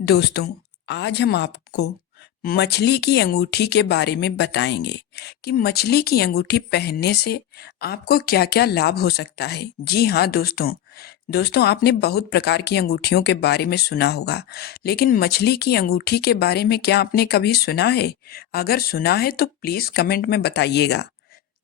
दोस्तों, आज हम आपको मछली की अंगूठी के बारे में बताएंगे कि मछली की अंगूठी पहनने से आपको क्या-क्या लाभ हो सकता है। जी हाँ दोस्तों आपने बहुत प्रकार की अंगूठियों के बारे में सुना होगा, लेकिन मछली की अंगूठी के बारे में क्या आपने कभी सुना है? अगर सुना है तो प्लीज़ कमेंट में बताइएगा।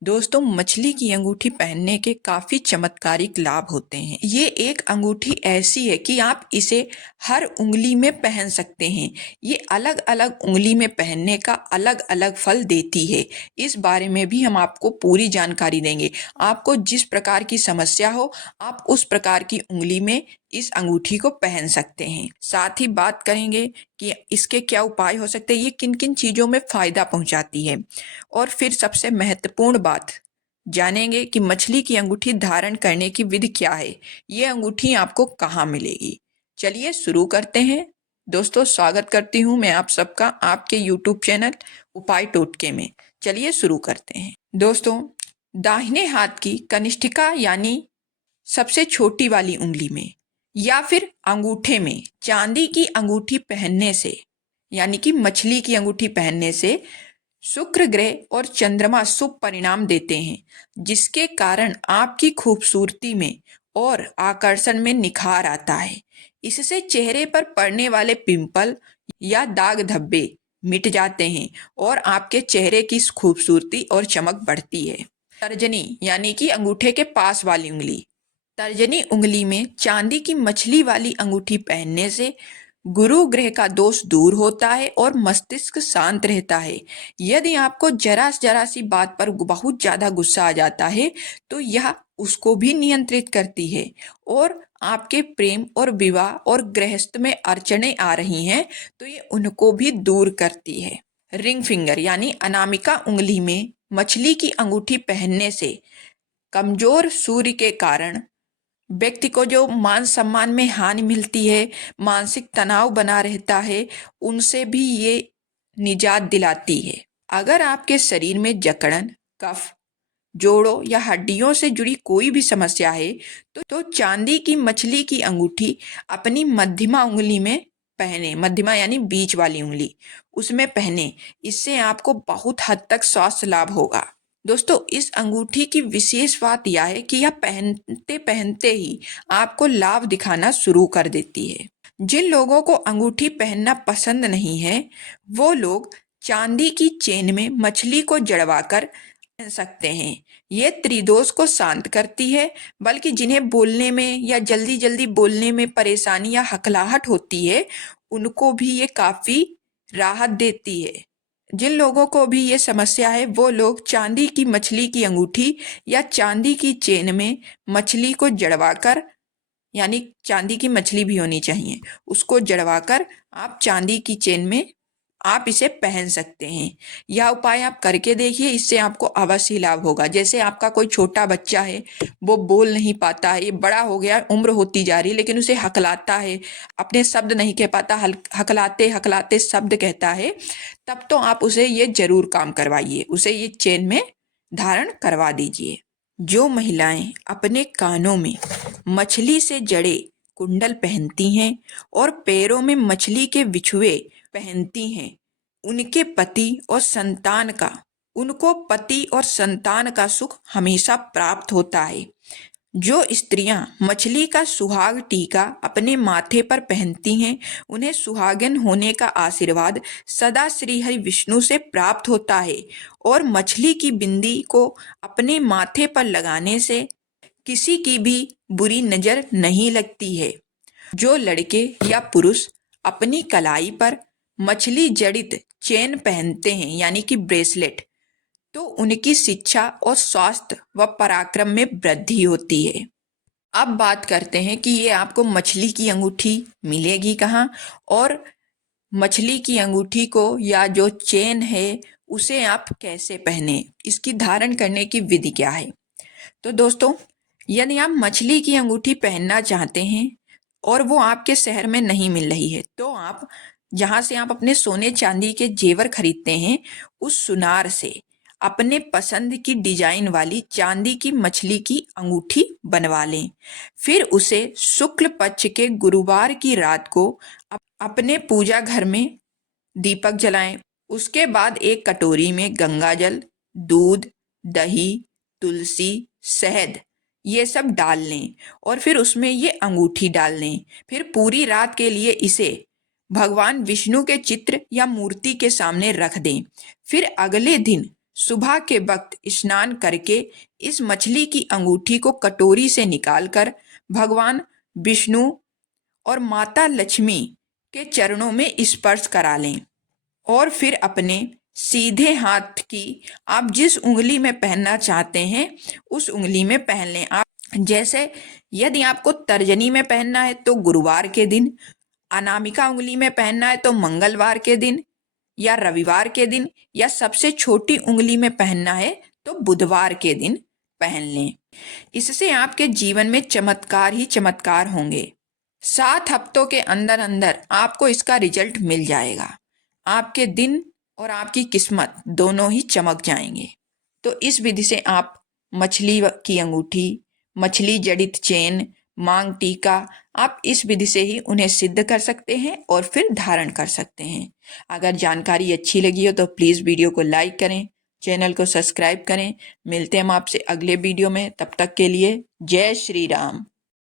दोस्तों, मछली की अंगूठी पहनने के काफी चमत्कारिक लाभ होते हैं। ये एक अंगूठी ऐसी है कि आप इसे हर उंगली में पहन सकते हैं। ये अलग अलग उंगली में पहनने का अलग अलग फल देती है। इस बारे में भी हम आपको पूरी जानकारी देंगे। आपको जिस प्रकार की समस्या हो, आप उस प्रकार की उंगली में इस अंगूठी को पहन सकते हैं। साथ ही बात करेंगे कि इसके क्या उपाय हो सकते हैं, ये किन किन चीजों में फायदा पहुंचाती है, और फिर सबसे महत्वपूर्ण बात जानेंगे कि मछली की अंगूठी धारण करने की विधि क्या है। ये अंगूठी आपको कहाँ मिलेगी। चलिए शुरू करते हैं। दोस्तों, स्वागत करती हूँ मैं आप सबका आपके YouTube चैनल उपाय टोटके में। चलिए शुरू करते हैं। दोस्तों, दाहिने हाथ की कनिष्ठिका यानी सबसे छोटी वाली उंगली में या फिर अंगूठे में चांदी की अंगूठी पहनने से, यानी कि मछली की अंगूठी पहनने से शुक्र ग्रह और चंद्रमा शुभ परिणाम देते हैं, जिसके कारण आपकी खूबसूरती में और आकर्षण में निखार आता है। इससे चेहरे पर पड़ने वाले पिंपल या दाग धब्बे मिट जाते हैं और आपके चेहरे की खूबसूरती और चमक बढ़ती है। तर्जनी यानी कि अंगूठे के पास वाली उंगली, तर्जनी उंगली में चांदी की मछली वाली अंगूठी पहनने से गुरु ग्रह का दोष दूर होता है और मस्तिष्क शांत रहता है। यदि आपको जरा सी बात पर बहुत ज्यादा गुस्सा आ जाता है तो यह उसको भी नियंत्रित करती है, और आपके प्रेम और विवाह और गृहस्थ में अड़चने आ रही हैं तो ये उनको भी दूर करती है। रिंग फिंगर यानी अनामिका उंगली में मछली की अंगूठी पहनने से कमजोर सूर्य के कारण व्यक्ति को जो मान सम्मान में हानि मिलती है, मानसिक तनाव बना रहता है, उनसे भी ये निजात दिलाती है। अगर आपके शरीर में जकड़न, कफ, जोड़ों या हड्डियों से जुड़ी कोई भी समस्या है तो चांदी की मछली की अंगूठी अपनी मध्यमा उंगली में पहने। मध्यमा यानी बीच वाली उंगली, उसमें पहने। इससे आपको बहुत हद तक स्वास्थ्य लाभ होगा। दोस्तों, इस अंगूठी की विशेष बात यह है कि यह पहनते पहनते ही आपको लाभ दिखाना शुरू कर देती है। जिन लोगों को अंगूठी पहनना पसंद नहीं है, वो लोग चांदी की चेन में मछली को जड़वाकर पहन सकते हैं। ये त्रिदोष को शांत करती है, बल्कि जिन्हें बोलने में या जल्दी जल्दी बोलने में परेशानी या हकलाहट होती है, उनको भी ये काफी राहत देती है। जिन लोगों को भी ये समस्या है, वो लोग चांदी की मछली की अंगूठी या चांदी की चेन में मछली को जड़वाकर, यानी चांदी की मछली भी होनी चाहिए, उसको जड़वाकर आप चांदी की चेन में आप इसे पहन सकते हैं। यह उपाय आप करके देखिए, इससे आपको अवश्य लाभ होगा। जैसे आपका कोई छोटा बच्चा है, वो बोल नहीं पाता है, ये बड़ा हो गया, उम्र होती जा रही है, लेकिन उसे हकलाता है, अपने शब्द नहीं कह पाता, हकलाते हकलाते शब्द कहता है, तब तो आप उसे ये जरूर काम करवाइए, उसे ये चेन में धारण करवा दीजिए। जो महिलाएं अपने कानों में मछली से जड़े कुंडल पहनती हैं और पैरों में मछली के बिछुए पहनती हैं, उनको पति और संतान का सुख हमेशा प्राप्त होता है। जो स्त्रियां मछली का सुहाग टीका अपने माथे पर पहनती हैं, उन्हें सुहागन होने का आशीर्वाद सदा श्री हरि विष्णु से प्राप्त होता है, और मछली की बिंदी को अपने माथे पर लगाने से किसी की भी बुरी नजर नहीं लगती है। जो लड़के या पुरुष अपनी कलाई पर मछली जड़ित चेन पहनते हैं, यानी कि ब्रेसलेट, तो उनकी शिक्षा और स्वास्थ्य व पराक्रम में वृद्धि होती है। अब बात करते हैं कि ये आपको मछली की अंगूठी मिलेगी कहाँ, और मछली की अंगूठी को या जो चेन है उसे आप कैसे पहने, इसकी धारण करने की विधि क्या है। तो दोस्तों, यदि आप मछली की अंगूठी पहनना चाहते हैं और वो आपके शहर में नहीं मिल रही है, तो आप जहां से आप अपने सोने चांदी के जेवर खरीदते हैं, उस सुनार से अपने पसंद की डिजाइन वाली चांदी की मछली की अंगूठी बनवा लें। फिर उसे शुक्ल पक्ष के गुरुवार की रात को अपने पूजा घर में दीपक जलाएं। उसके बाद एक कटोरी में गंगा जल, दूध, दही, तुलसी, शहद ये सब डाल लें और फिर उसमें ये अंगूठी डाल लें। फिर पूरी रात के लिए इसे भगवान विष्णु के चित्र या मूर्ति के सामने रख दें। फिर अगले दिन सुबह के वक्त स्नान करके इस मछली की अंगूठी को कटोरी से निकालकर भगवान विष्णु और माता लक्ष्मी के चरणों में स्पर्श करा लें और फिर अपने सीधे हाथ की आप जिस उंगली में पहनना चाहते हैं उस उंगली में पहन लें। आप जैसे यदि आपको तर्जनी में पहनना है तो गुरुवार के दिन, अनामिका उंगली में पहनना है तो मंगलवार के दिन या रविवार के दिन, या सबसे छोटी उंगली में पहनना है तो बुधवार के दिन पहन लें। इससे आपके जीवन में चमत्कार ही चमत्कार होंगे। 7 हफ्तों के अंदर अंदर आपको इसका रिजल्ट मिल जाएगा। आपके दिन और आपकी किस्मत दोनों ही चमक जाएंगे। तो इस विधि से आप मछली की अंगूठी, मछली जड़ित चेन, मांग टीका, आप इस विधि से ही उन्हें सिद्ध कर सकते हैं और फिर धारण कर सकते हैं। अगर जानकारी अच्छी लगी हो तो प्लीज़ वीडियो को लाइक करें, चैनल को सब्सक्राइब करें। मिलते हैं हम आपसे अगले वीडियो में, तब तक के लिए जय श्री राम।